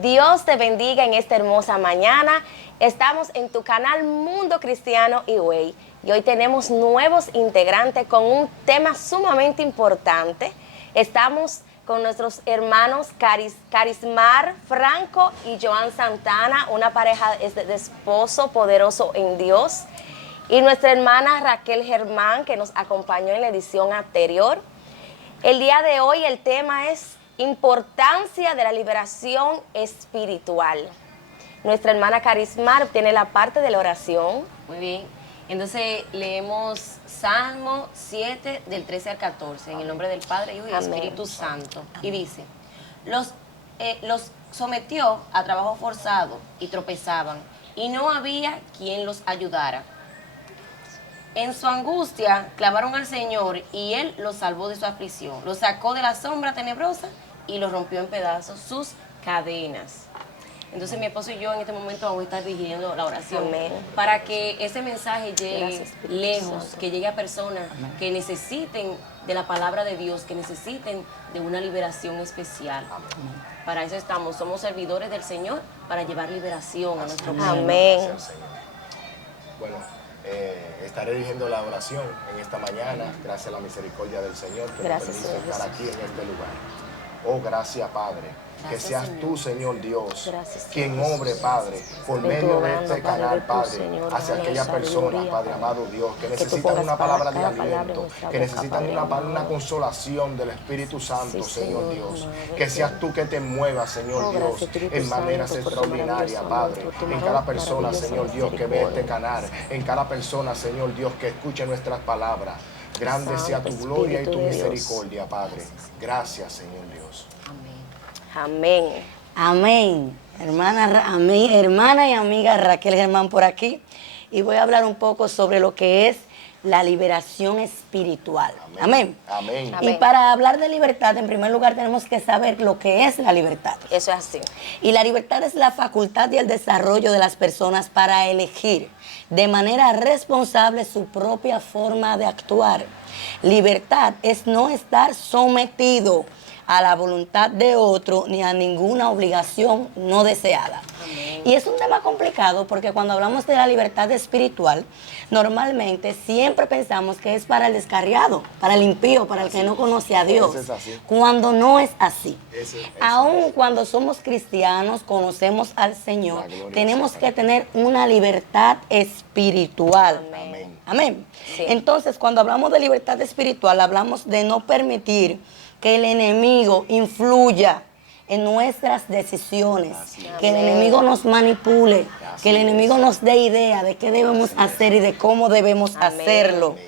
Dios te bendiga en esta hermosa mañana. Estamos en tu canal Mundo Cristiano Higüey y hoy tenemos nuevos integrantes con un tema sumamente importante. Estamos con nuestros hermanos Carismar Franco y Joan Santana, una pareja de esposo poderoso en Dios. Y nuestra hermana Raquel Germán, que nos acompañó en la edición anterior. El día de hoy el tema es importancia de la liberación espiritual. Nuestra hermana Carismar tiene la parte de la oración. Muy bien. Entonces leemos Salmo 7 del 13 al 14, en el nombre del Padre, Hijo y Espíritu Santo. Y dice, los sometió a trabajo forzado y tropezaban, y no había quien los ayudara. En su angustia clamaron al Señor y Él los salvó de su aflicción. Los sacó de la sombra tenebrosa y los rompió en pedazos sus cadenas. Entonces mi esposo y yo en este momento vamos a estar dirigiendo la oración. Amén. Para que ese mensaje llegue Gracias, Espíritu lejos, Santo. que llegue a personas que necesiten de la palabra de Dios, que necesiten de una liberación especial. Para eso estamos, somos servidores del Señor para llevar liberación a nuestro pueblo. Amén. Gracias, Señor. Bueno, estaré dirigiendo la oración en esta mañana, gracias a la misericordia del Señor que Gracias, nos permite Señor estar Jesús. aquí en este lugar. Oh, gracias, Padre. Gracias, que seas Señor. tú, Señor Dios, Gracias, quien Señor obre, Jesús. Padre, por Ven medio tú de obrando, este Padre, canal, tú, Padre, Señor, hacia danos aquellas personas, sabiduría, Padre Padre. amado Dios, que tú necesitan pongas una palabra de cada palabra en aliento, nuestra que boca, necesitan Padre una amado. consolación del Espíritu Santo, Sí, Señor Señor, Dios. amado, Que seas tú que te muevas, Señor Oh, Dios, gracias, Espíritu en maneras Santo, por tu extraordinarias, maravilloso Padre, amor, por tu en cada persona, maravillosa Señor Dios, que ve este misericordia. canal, en cada persona, Señor Dios, que escuche nuestras palabras. Grande sea Santo tu gloria y Espíritu tu de Dios. misericordia, Padre. Gracias, Señor Dios. Amén. Amén. Amén. Hermana y amiga Raquel Germán por aquí. Y voy a hablar un poco sobre lo que es la liberación espiritual. Amén. Amén. Amén. Y para hablar de libertad, en primer lugar tenemos que saber lo que es la libertad. Eso es así. Y la libertad es la facultad y el desarrollo de las personas para elegir de manera responsable su propia forma de actuar. Libertad es no estar sometido a la voluntad de otro ni a ninguna obligación no deseada. Y es un tema complicado porque cuando hablamos de la libertad espiritual, normalmente siempre pensamos que es para el descarriado, para el impío, para el que no conoce a Dios, Eso es así. cuando no es así. Eso Aún cuando somos cristianos, conocemos al Señor, La gloria tenemos sea que para tener una libertad espiritual. Amén. Amén. Sí. Entonces, cuando hablamos de libertad espiritual, hablamos de no permitir que el enemigo influya en nuestras decisiones, Así que el Amén. enemigo nos manipule, Así que el es. enemigo nos dé idea de qué debemos hacer y de cómo debemos Amén. hacerlo. Amén.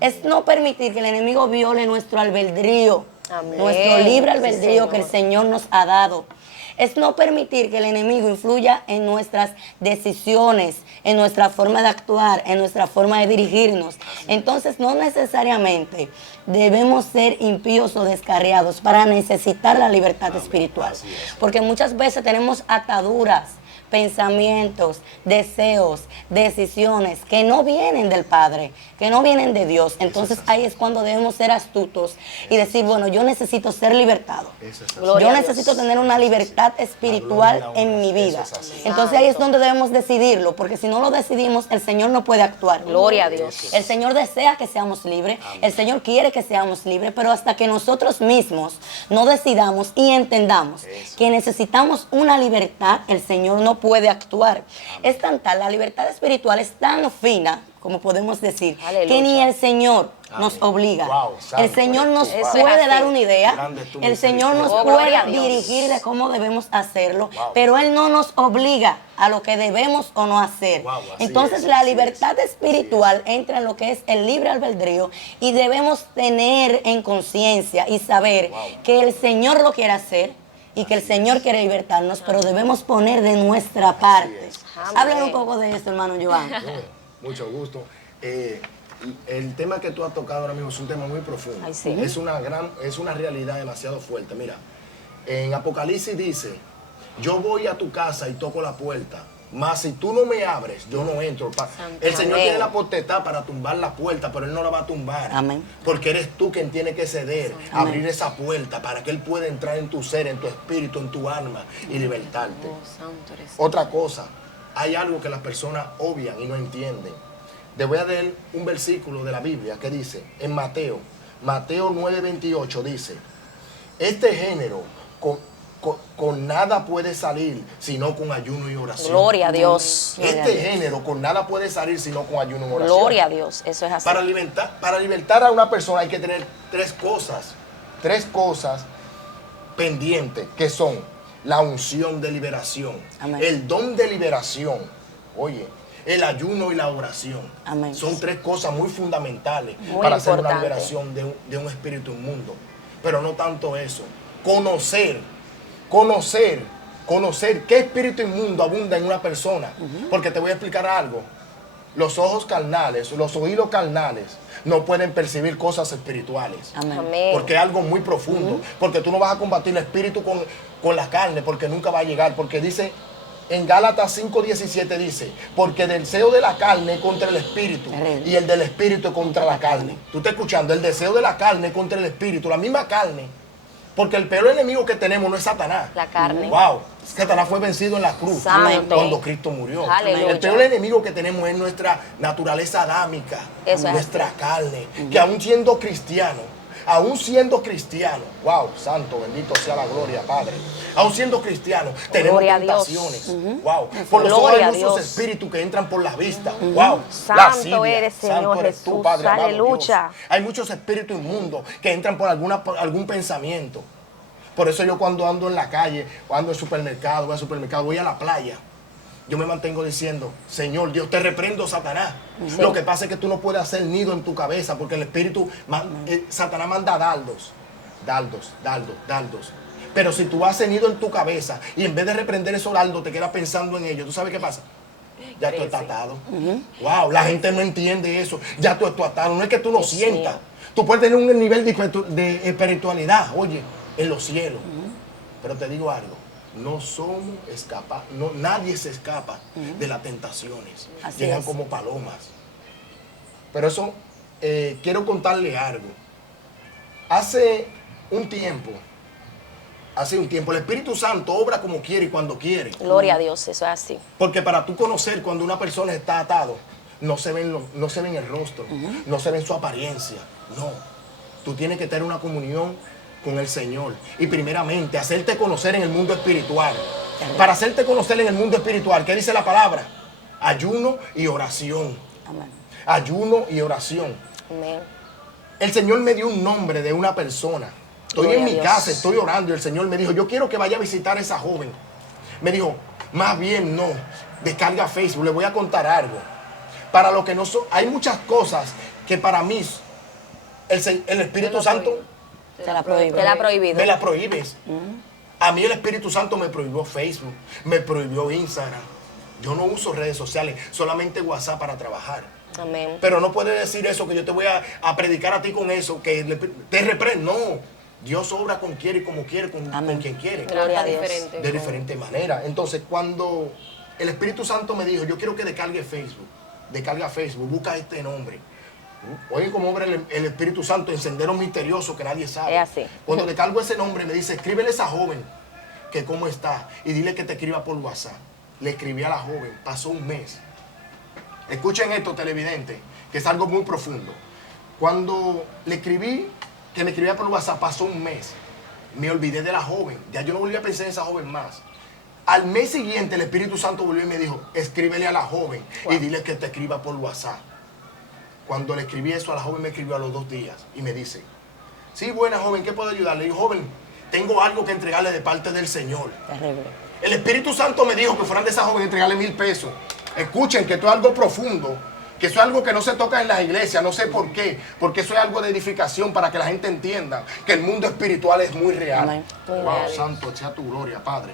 Es no permitir que el enemigo viole nuestro albedrío, Amén. nuestro libre Sí, albedrío que el Señor nos ha dado. Es no permitir que el enemigo influya en nuestras decisiones, en nuestra forma de actuar, en nuestra forma de dirigirnos. Entonces, no necesariamente debemos ser impíos o descarriados para necesitar la libertad espiritual. Así es. Porque muchas veces tenemos ataduras, pensamientos, deseos, decisiones que no vienen del Padre, que no vienen de Dios. Entonces ahí es cuando debemos ser astutos y decir, bueno, yo necesito ser libertado. Eso es así. Gloria Yo a Dios. necesito tener una libertad espiritual La gloria y la en mi honra. vida. Eso es así. Entonces ahí es Santo. donde debemos decidirlo, porque si no lo decidimos, el Señor no puede actuar. Gloria a Dios. El Señor desea que seamos libres, el Señor quiere que seamos libres, pero hasta que nosotros mismos no decidamos y entendamos Eso. que necesitamos una libertad, el Señor no puede actuar. Es tan tal, la libertad espiritual es tan fina, como podemos decir, Aleluya. que ni el Señor nos Amén. obliga. Wow, santo El Señor eres nos tú, Eso Padre. es puede así. dar una idea, Grande tu el Señor nos misericordia. Oh, puede gloria a Dios. dirigir de cómo debemos hacerlo, Wow. pero Él no nos obliga a lo que debemos o no hacer. Wow, así Entonces es, la así libertad es, espiritual entra en lo que es el libre albedrío y debemos tener en conciencia y saber Wow. que el Señor lo quiere hacer y que el Señor quiere libertarnos, pero debemos poner de nuestra parte. es. Amén. Háblame un poco de esto, hermano Joan. Mucho gusto. El tema que tú has tocado ahora mismo es un tema muy profundo. Ay, sí. Es una realidad demasiado fuerte. Mira, en Apocalipsis dice, yo voy a tu casa y toco la puerta Mas si tú no me abres, yo no entro. El Señor Amén. tiene la potestad para tumbar la puerta, pero Él no la va a tumbar. Amén. Porque eres tú quien tiene que ceder, abrir esa puerta para que Él pueda entrar en tu ser, en tu espíritu, en tu alma y libertarte. Oh, santo eres. Otra cosa, hay algo que las personas obvian y no entienden. Te voy a leer un versículo de la Biblia que dice, en Mateo 9:28 dice, este género con nada puede salir sino con ayuno y oración. Gloria a Dios. Este género con nada puede salir sino con ayuno y oración. Gloria a Dios. Eso es así. Para libertar a una persona hay que tener tres cosas pendientes, que son la unción de liberación, Amén. el don de liberación, oye, el ayuno y la oración. Amén. Son tres cosas muy fundamentales Muy para hacer una importante. liberación de un espíritu inmundo. Pero no tanto eso, conocer qué espíritu inmundo abunda en una persona. Porque te voy a explicar algo. Los ojos carnales, los oídos carnales no pueden percibir cosas espirituales. Amén. Amén. Porque es algo muy profundo. Porque tú no vas a combatir el espíritu con la carne, porque nunca va a llegar. Porque dice, en Gálatas 5:17 dice, porque el deseo de la carne es contra el espíritu y el del espíritu es contra la carne. Tú estás escuchando, el deseo de la carne es contra el espíritu, la misma carne. Porque el peor enemigo que tenemos no es Satanás. La carne. Wow. Satanás fue vencido en la cruz Santo. cuando Cristo murió. Aleluya. El peor enemigo que tenemos es nuestra naturaleza adámica, Eso es nuestra carne. Que aún siendo cristiano, wow, santo, bendito sea la gloria, Padre. Aún siendo cristiano, tenemos Gloria a Dios. tentaciones. Wow. Por los ojos Gloria a hay muchos Dios. espíritus que entran por la vista. Wow. Santo Lascivia. eres, Santo Señor eres tú, Jesús. Padre amado Aleluya. Dios. Hay muchos espíritus inmundos que entran por algún pensamiento. Por eso yo cuando ando en la calle, cuando ando al supermercado, voy a la playa, yo me mantengo diciendo, Señor Dios, te reprendo, Satanás. Sí. Lo que pasa es que tú no puedes hacer nido en tu cabeza porque el espíritu, Satanás manda dardos. Pero si tú haces nido en tu cabeza y en vez de reprender esos dardos te quedas pensando en ellos, ¿tú sabes qué pasa? Ya tú estás atado. Wow, la gente no entiende eso. Ya tú estás atado. No es que tú no sientas. Tú puedes tener un nivel de espiritualidad, oye, en los cielos. Pero te digo algo, no somos nadie se escapa de las tentaciones. Así Llegan es. como palomas. Pero eso, quiero contarle algo. Hace un tiempo, el Espíritu Santo obra como quiere y cuando quiere. Gloria a Dios. Eso es así. Porque para tú conocer cuando una persona está atado, no se ve en el rostro, no se ve en su apariencia. No. Tú tienes que tener una comunión con el Señor. Y primeramente, hacerte conocer en el mundo espiritual. Para hacerte conocer en el mundo espiritual, ¿qué dice la palabra? Ayuno y oración. Amén. Ayuno y oración. Amén. El Señor me dio un nombre de una persona. Estoy Gloria en a mi Dios. casa, estoy orando y el Señor me dijo, yo quiero que vaya a visitar a esa joven. Me dijo, más bien no, descarga Facebook, le voy a contar algo. Para lo que no son, hay muchas cosas que para mí el Espíritu Santo Te la prohíbe. Te la ha prohibido. me la prohíbes. A mí el Espíritu Santo me prohibió Facebook, me prohibió Instagram. Yo no uso redes sociales, solamente WhatsApp para trabajar. Amén. Pero no puedes decir eso, que yo te voy a predicar a ti con eso, que te reprendo. No, Dios obra con quiere y como quiere, con quien quiere. Gloria a Dios. Diferente. De diferente manera. Entonces, cuando el Espíritu Santo me dijo, yo quiero que descargue Facebook, busca este nombre. Oye, como obra el Espíritu Santo en senderos misteriosos que nadie sabe. Es así. Cuando descargo ese nombre, me dice, escríbele a esa joven que cómo está y dile que te escriba por WhatsApp. Le escribí a la joven, pasó un mes. Escuchen esto, televidente, que es algo muy profundo. Cuando le escribí, que me escribía por WhatsApp, pasó un mes. Me olvidé de la joven. Ya yo no volví a pensar en esa joven más. Al mes siguiente, el Espíritu Santo volvió y me dijo, escríbele a la joven y dile que te escriba por WhatsApp. Cuando le escribí eso a la joven, me escribió a los 2 días y me dice, sí, buena joven, ¿qué puedo ayudarle? Le digo, joven, tengo algo que entregarle de parte del Señor. Terrible. El Espíritu Santo me dijo que fueran de esa joven a entregarle 1,000 pesos. Escuchen que esto es algo profundo, que eso es algo que no se toca en las iglesias, no sé por qué, porque eso es algo de edificación para que la gente entienda que el mundo espiritual es muy real. Amén. Muy Wow, real. santo sea tu gloria, Padre.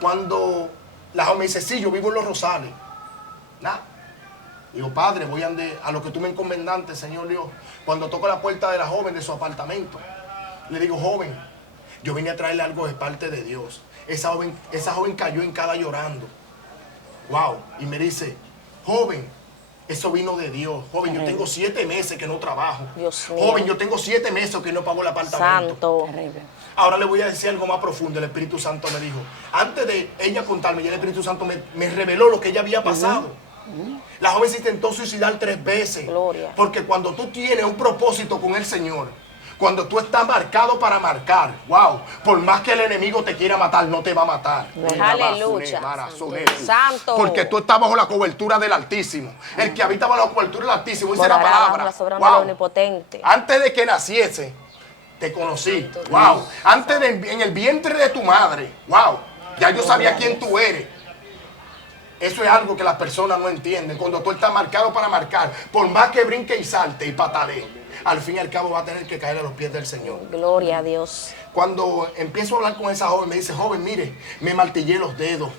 Cuando la joven me dice, sí, yo vivo en Los Rosales. Nada. Digo, Padre, voy a lo que tú me encomendaste, Señor Dios. Cuando toco la puerta de la joven de su apartamento, le digo, joven, yo vine a traerle algo de parte de Dios. Esa joven cayó hincada llorando. Wow. Y me dice, joven, eso vino de Dios. Joven, yo tengo 7 meses que no trabajo. Dios mío. Joven, yo tengo 7 meses que no pago el apartamento. Santo. Terrible. Ahora le voy a decir algo más profundo. El Espíritu Santo me dijo, antes de ella contarme, ya el Espíritu Santo me reveló lo que ella había pasado. La joven se intentó suicidar 3 veces. Gloria. Porque cuando tú tienes un propósito con el Señor, cuando tú estás marcado para marcar, wow, por más que el enemigo te quiera matar, no te va a matar. Aleluya. Santo. Porque tú estás bajo la cobertura del Altísimo. El que habita bajo la cobertura del Altísimo, dice la Morará bajo palabra. la soberanía del Omnipotente. Antes de que naciese, te conocí. Wow. Antes en el vientre de tu madre, wow, ya yo sabía quién tú eres. Eso es algo que las personas no entienden. Cuando tú estás marcado para marcar, por más que brinque y salte y patalee, al fin y al cabo va a tener que caer a los pies del Señor. Gloria a Dios. Cuando empiezo a hablar con esa joven, me dice, joven, mire, me martillé los dedos,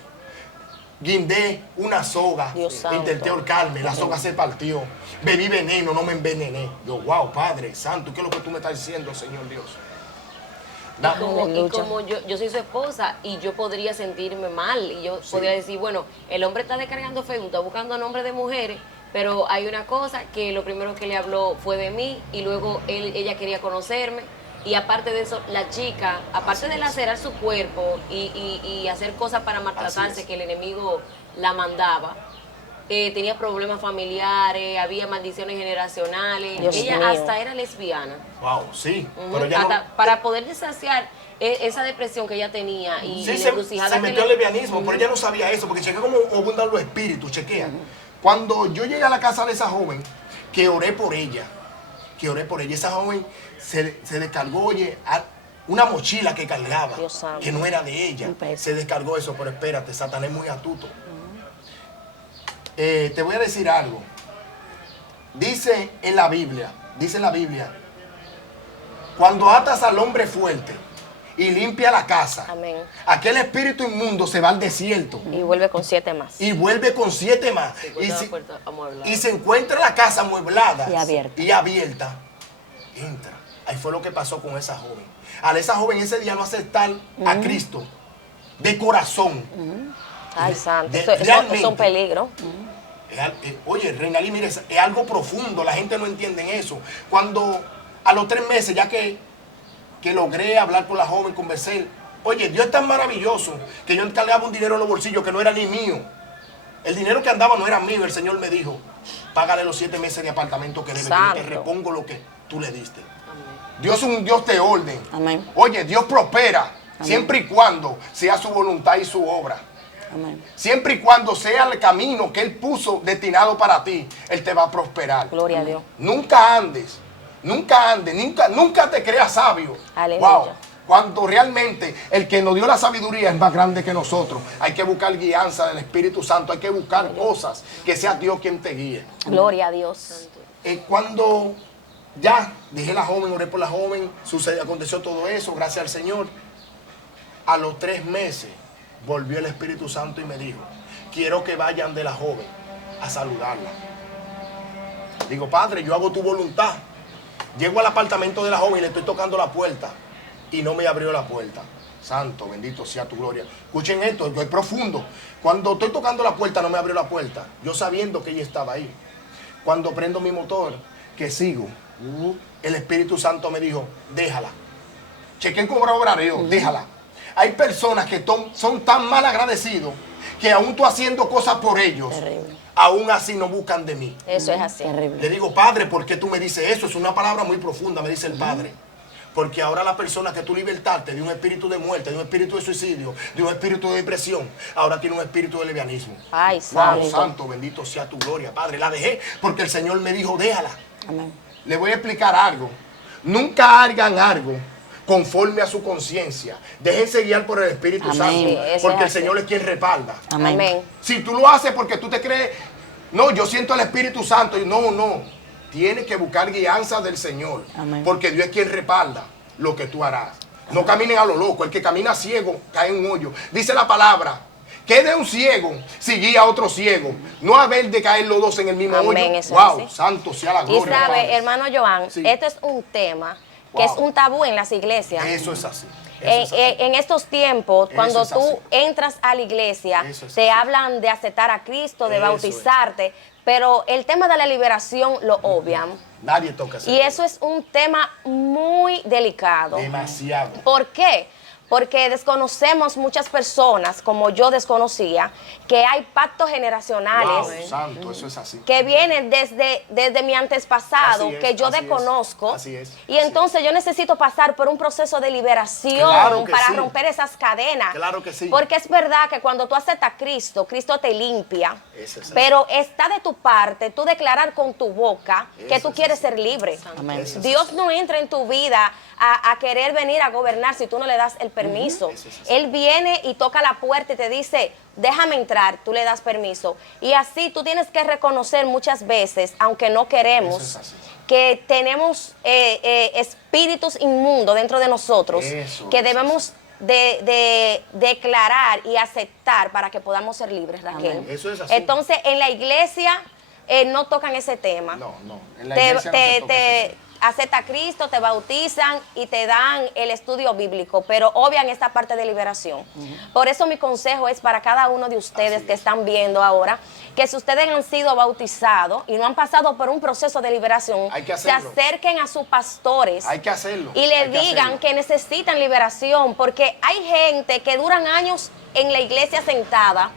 guindé una soga, Dios santo. intenté ahorcarme, la soga se partió, bebí veneno, no me envenené. Yo, wow, Padre Santo, ¿qué es lo que tú me estás diciendo, Señor Dios? Y como yo soy su esposa y yo podría sentirme mal y yo podría decir, bueno, el hombre está descargando Facebook, está buscando nombres de mujeres, pero hay una cosa que lo primero que le habló fue de mí y luego ella quería conocerme y aparte de eso, la chica, aparte de lacerar su cuerpo y hacer cosas para maltratarse que el enemigo la mandaba, tenía problemas familiares, había maldiciones generacionales, Dios ella mío. hasta era lesbiana. Wow, sí. Ujú, Pero ella hasta no, para poder desaciar esa depresión que ella tenía y sí, la se encrucijada que metió al le- lesbianismo, pero ella no sabía eso, porque chequea cómo abundan los espíritus, chequea. Cuando yo llegué a la casa de esa joven, que oré por ella, esa joven se descargó, oye, una mochila que cargaba, Dios santo. que no era de ella, Un peso. se descargó eso, pero espérate, Satanás es muy astuto. Te voy a decir algo, dice en la Biblia, cuando atas al hombre fuerte y limpia la casa, Amén. aquel espíritu inmundo se va al desierto Y vuelve con 7 más. y vuelve con 7 más. encuentra la puerta amueblada. Y se encuentra la casa amueblada Y abierta. entra. Ahí fue lo que pasó con esa joven. A esa joven ese día no aceptar a Cristo de corazón. Ay, santo. De- Eso es realmente. un peligro. Oye, Reinalí, mire, es algo profundo, la gente no entiende eso. Cuando a los 3 meses, ya que logré hablar con la joven, conversar, oye, Dios es tan maravilloso que yo cargaba un dinero en los bolsillos que no era ni mío. El dinero que andaba no era mío, el Señor me dijo, págale los 7 meses de apartamento que debe, que yo te Santo. repongo lo que tú le diste. Amén. Dios es un Dios de orden. Amén. Oye, Dios prospera siempre y cuando sea su voluntad y su obra. Amén. Siempre y cuando sea el camino que Él puso destinado para ti, Él te va a prosperar. Gloria a Dios. Nunca andes, nunca te creas sabio. Aleluya. Wow. Cuando realmente el que nos dio la sabiduría es más grande que nosotros. Hay que buscar guianza del Espíritu Santo, hay que buscar cosas que sea Dios quien te guíe. Gloria a Dios. Cuando ya dejé la joven, oré por la joven, aconteció todo eso, gracias al Señor. A los 3 meses volvió el Espíritu Santo y me dijo, quiero que vayan de la joven a saludarla. Digo, Padre, yo hago tu voluntad. Llego al apartamento de la joven y le estoy tocando la puerta y no me abrió la puerta. Santo, bendito sea tu gloria. Escuchen esto, es profundo. Cuando estoy tocando la puerta no me abrió la puerta, yo sabiendo que ella estaba ahí. Cuando prendo mi motor, que sigo, el Espíritu Santo me dijo, déjala. Chequen cómo obrar yo, déjala. Hay personas que son tan mal agradecidos que aún tú haciendo cosas por ellos, Terrible. aún así no buscan de mí. Eso es así. Terrible. Le digo, Padre, ¿por qué tú me dices eso? Es una palabra muy profunda, me dice el Padre. Porque ahora la persona que tú libertaste de un espíritu de muerte, de un espíritu de suicidio, de un espíritu de depresión, ahora tiene un espíritu de lesbianismo. Ay, Wow, santo. santo, bendito sea tu gloria, Padre. La dejé porque el Señor me dijo, déjala. Amén. Le voy a explicar algo. Nunca hagan algo conforme a su conciencia. Déjense guiar por el Espíritu Amén. Santo, Sí, eso porque es el así. Señor es quien respalda. Amén. Amén. Si tú lo haces porque tú te crees, no, yo siento el Espíritu Santo, y no. Tienes que buscar guianza del Señor, Amén. porque Dios es quien respalda lo que tú harás. No caminen a lo loco, el que camina ciego cae en un hoyo. Dice la palabra, que de un ciego si guía a otro ciego, no haber de caer los dos en el mismo Amén, hoyo. eso es Wow, así. santo sea la Y gloria. sabe, Padre. hermano Joan, Sí. este es un tema que es Wow. un tabú en las iglesias. Eso es así. Eso es así. En estos tiempos, Eso cuando es tú así. entras a la iglesia, Eso es te así. hablan de aceptar a Cristo, de Eso es. bautizarte, pero el tema de la liberación lo obvian. Nadie toca ese Y tema. eso es un tema muy delicado. Demasiado. ¿Por qué? Porque desconocemos muchas personas, como yo desconocía, que hay pactos generacionales Wow, santo, eso es así. que vienen desde mi antepasado, Así es, que yo así es, desconozco. así es, Y así entonces yo necesito pasar por un proceso de liberación Claro que para sí. romper esas cadenas. Claro que sí. Porque es verdad que cuando tú aceptas a Cristo, Cristo te limpia. Eso es así. Pero está de tu parte tú declarar con tu boca que Eso tú es quieres así. ser libre. Amén. Eso es Dios así. no entra en tu vida a querer venir a gobernar si tú no le das el permiso. Eso es así. Él viene y toca la puerta y te dice, déjame entrar, tú le das permiso. Y así tú tienes que reconocer muchas veces, aunque no queremos, Eso es así. que tenemos espíritus inmundos dentro de nosotros Eso que es debemos de declarar y aceptar para que podamos ser libres, Raquel. Amén. Eso es así. Entonces, en la iglesia no tocan ese tema. No, no. En la Te, iglesia no te- se toca te ese tema. acepta a Cristo, te bautizan y te dan el estudio bíblico, pero obvian esta parte de liberación. Por eso mi consejo es para cada uno de ustedes Así que es. están viendo ahora, que si ustedes han sido bautizados y no han pasado por un proceso de liberación, Hay que se hacerlo. acerquen a sus pastores Hay que hacerlo. y le hay que digan hacerlo. que necesitan liberación, porque hay gente que duran años en la iglesia sentada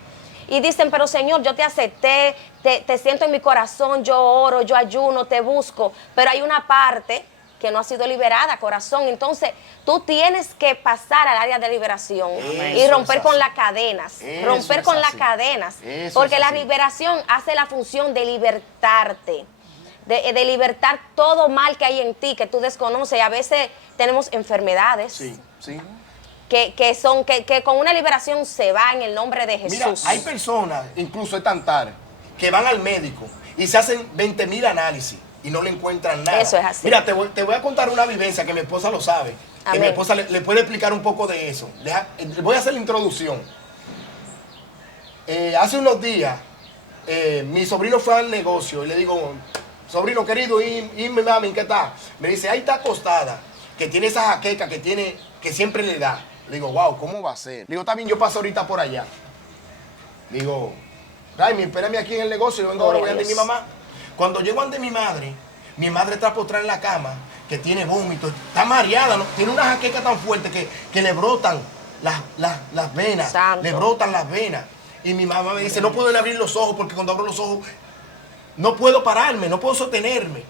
y dicen, pero Señor, yo te acepté, te siento en mi corazón, yo oro, yo ayuno, te busco, pero hay una parte que no ha sido liberada, corazón. Entonces, tú tienes que pasar al área de liberación y Eso romper es con así. las cadenas, Eso romper es con las así. cadenas, Eso porque es la así. liberación hace la función de libertarte. De libertar todo mal que hay en ti, que tú desconoces. Y a veces tenemos enfermedades Sí, sí. que con una liberación se va en el nombre de Mira, Jesús. hay personas, incluso es tan tarde, que van al médico y se hacen 20,000 análisis y no le encuentran nada. Eso es así. Mira, te voy a contar una vivencia que mi esposa lo sabe. Que Amén. mi esposa le puede explicar un poco de eso. Le voy a hacer la introducción. Hace unos días, mi sobrino fue al negocio y le digo, sobrino querido, ¿y mi mami qué tal? Me dice, ahí está acostada, que tiene esa jaqueca que siempre le da. Le digo, wow, ¿cómo va a ser? Le digo, está bien, yo paso ahorita por allá. Le digo, Raimi, espérame aquí en el negocio, yo vengo ahora, voy a Gloria a ante mi Dios. mamá. Cuando llego ante mi madre está postrada en la cama, que tiene vómito, está mareada, ¿no? Tiene una jaqueca tan fuerte que le brotan las venas, Santo. le brotan las venas. Y mi mamá me dice, no puedo ni abrir los ojos porque cuando abro los ojos no puedo pararme, no puedo sostenerme.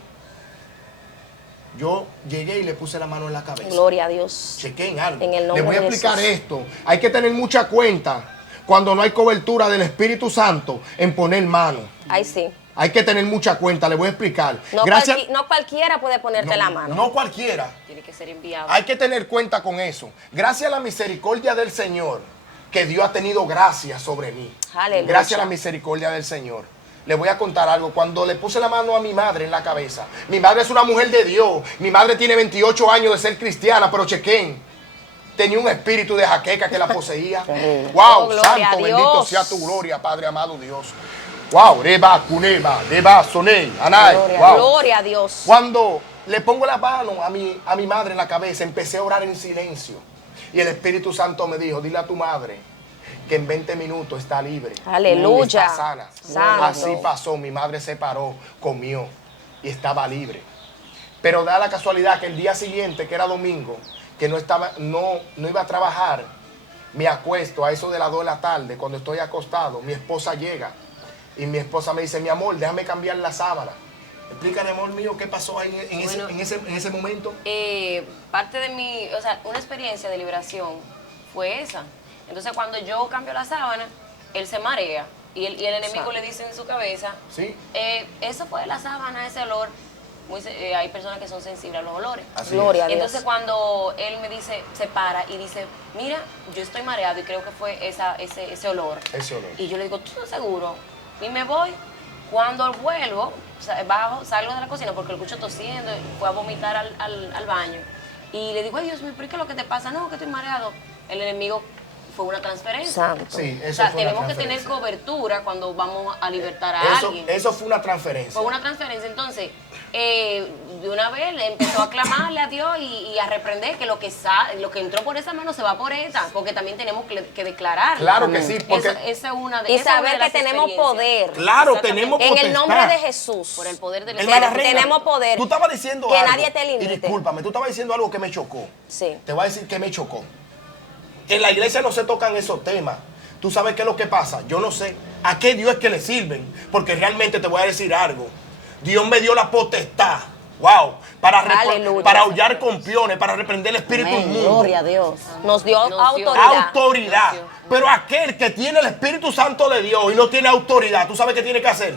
Yo llegué y le puse la mano en la cabeza. Gloria a Dios. Chequen algo. En el Le nombre voy a de explicar Jesús. esto. Hay que tener mucha cuenta cuando no hay cobertura del Espíritu Santo en poner mano. Ahí sí. Hay que tener mucha cuenta, le voy a explicar. No, Gracias. no cualquiera puede ponerte No, la mano. no cualquiera. Tiene que ser enviado. Hay que tener cuenta con eso. Gracias a la misericordia del Señor, que Dios ha tenido gracia sobre mí. Aleluya. Gracias a la misericordia del Señor. Le voy a contar algo. Cuando le puse la mano a mi madre en la cabeza, mi madre es una mujer de Dios. Mi madre tiene 28 años de ser cristiana, pero chequen, tenía un espíritu de jaqueca que la poseía. Oh, Wow, gloria santo, a bendito Dios. sea tu gloria, Padre amado Dios. Wow, reba, cuneba, reba, sonei, anay. Gloria, Wow. gloria a Dios. Cuando le pongo la mano a mi madre en la cabeza, empecé a orar en silencio. Y el Espíritu Santo me dijo, dile a tu madre que en 20 minutos está libre. Aleluya. Está sana. Santo. Así pasó, mi madre se paró, comió y estaba libre. Pero da la casualidad que el día siguiente, que era domingo, que no iba a trabajar, me acuesto a eso de las 2 de la tarde, cuando estoy acostado, mi esposa llega y mi esposa me dice, mi amor, déjame cambiar la sábana. Explícame, amor mío, qué pasó ahí Bueno, en ese momento. Parte de mi, o sea, una experiencia de liberación fue esa. Entonces, cuando yo cambio la sábana, él se marea y el enemigo Santo. le dice en su cabeza, Sí. eso fue la sábana, ese olor. Hay personas que son sensibles a los olores. Así Gloria a Dios. Entonces, cuando él me dice, se para y dice, mira, yo estoy mareado y creo que fue ese olor. Ese olor. Y yo le digo, ¿tú estás seguro? Y me voy. Cuando vuelvo, salgo de la cocina porque lo escucho tosiendo, fue a vomitar al baño. Y le digo, ay Dios mío, ¿pero qué es lo que te pasa? No, que estoy mareado. El enemigo fue una transferencia. Santo. Sí, O eso sea, fue una tenemos que tener transferencia. cobertura cuando vamos a libertar a alguien. Eso fue una transferencia. Fue una transferencia. Entonces, de una vez le empezó a clamarle a Dios y a reprender que lo que entró por esa mano se va por esta, porque también tenemos que declarar. Claro que sí, porque esa es una de Y esa es una saber de que las tenemos experiencias. poder. claro, Exactamente. tenemos En potestad. el nombre de Jesús. Por el poder del Hermana Espíritu. Reina, tenemos poder. Tú estabas diciendo Que algo. nadie te limite. Y discúlpame, tú estabas diciendo algo que me chocó. Sí. Te voy a decir que me chocó. En la iglesia no se tocan esos temas. Tú sabes qué es lo que pasa. Yo no sé a qué Dios es que le sirven. Porque realmente te voy a decir algo. Dios me dio la potestad. Wow. Aleluya. Para aullar con piones, para reprender el espíritu Amén. inmundo. Gloria a Dios. Nos dio Nos dio autoridad. Autoridad. Dios. Pero aquel que tiene el Espíritu Santo de Dios y no tiene autoridad, ¿tú sabes qué tiene que hacer?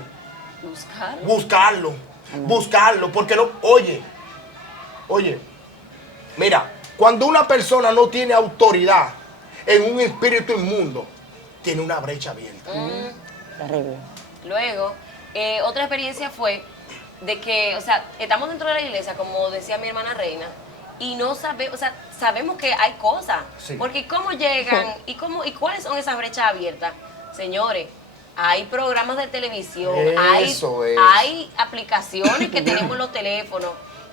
Buscar. Buscarlo. Buscarlo. Porque no. Oye. Mira, cuando una persona no tiene autoridad en un espíritu inmundo, tiene una brecha abierta. Terrible. Luego, otra experiencia fue de que, o sea, estamos dentro de la iglesia, como decía mi hermana Reina, y no sabemos, o sea, sabemos que hay cosas. Sí. Porque cómo llegan y cuáles son esas brechas abiertas. Señores, hay programas de televisión, Eso es. hay aplicaciones que tenemos en los teléfonos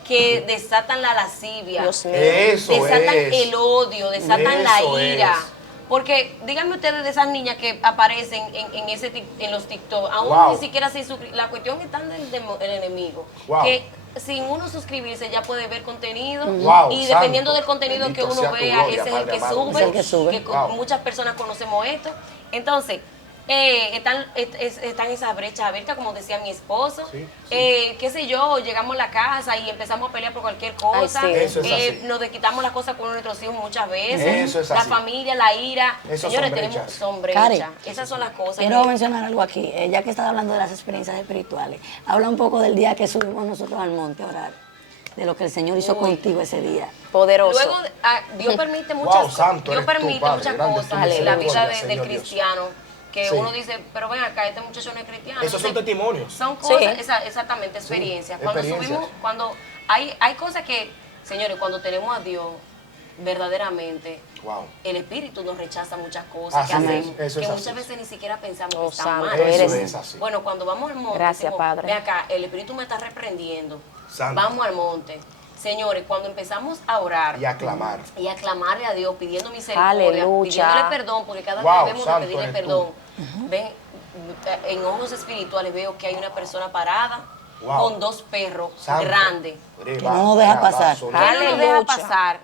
que desatan la lascivia, Dios mío. Eso desatan es. el odio, desatan la Eso ira. es. Porque díganme ustedes de esas niñas que aparecen en los TikTok, aún Wow. ni siquiera sin suscribir. La cuestión está en el enemigo. Wow. Que sin uno suscribirse ya puede ver contenido. Wow, y dependiendo santo. del contenido Bendito que uno sea tu vea, gloria, ese es el Padre que amado. sube. Es el que sube. Que Wow. muchas personas conocemos esto. Entonces, están esas brechas abiertas, como decía mi esposo. Sí, Qué sé yo, llegamos a la casa y empezamos a pelear por cualquier cosa. sí. Eso es así. Nos desquitamos las cosas con nuestros hijos muchas veces. Eso es La así. familia, la ira. Esas Señores, son brechas. son brechas. Cari, Esas son las cosas. Quiero que- mencionar algo aquí, ya que estás hablando de las experiencias espirituales. Habla un poco del día que subimos nosotros al monte a orar, de lo que el Señor hizo contigo ese día. Poderoso. Luego, Dios permite Wow, muchas santo Dios eres tú, permite Padre, muchas grande cosas tu en la misericordia, vida del Señor Dios. cristiano. Que Sí. uno dice, pero ven acá, este muchacho no es cristiano. Esos son Entonces, testimonios. Son cosas, Sí. exactamente, experiencias. Cuando experiencias. subimos, cuando hay cosas que, señores, cuando tenemos a Dios verdaderamente, Wow. el Espíritu nos rechaza muchas cosas que Así es, hacemos, eso que es muchas así. veces ni siquiera pensamos Oh, que están santo, mal. eres- Eso es así. Bueno, cuando vamos al monte, Gracias, decimos, Padre. ven acá, el Espíritu me está reprendiendo. Santo. Vamos al monte. Señores, cuando empezamos a orar Y a clamar. y a clamarle a Dios, pidiendo misericordia, Aleluya. pidiéndole perdón, porque cada Wow, vez debemos de santo pedirle eres perdón. Ven, en ojos espirituales veo que hay una persona parada Wow. con dos perros Santo. grandes. Que no nos deja pasar. Que no nos deja Aleluya. pasar.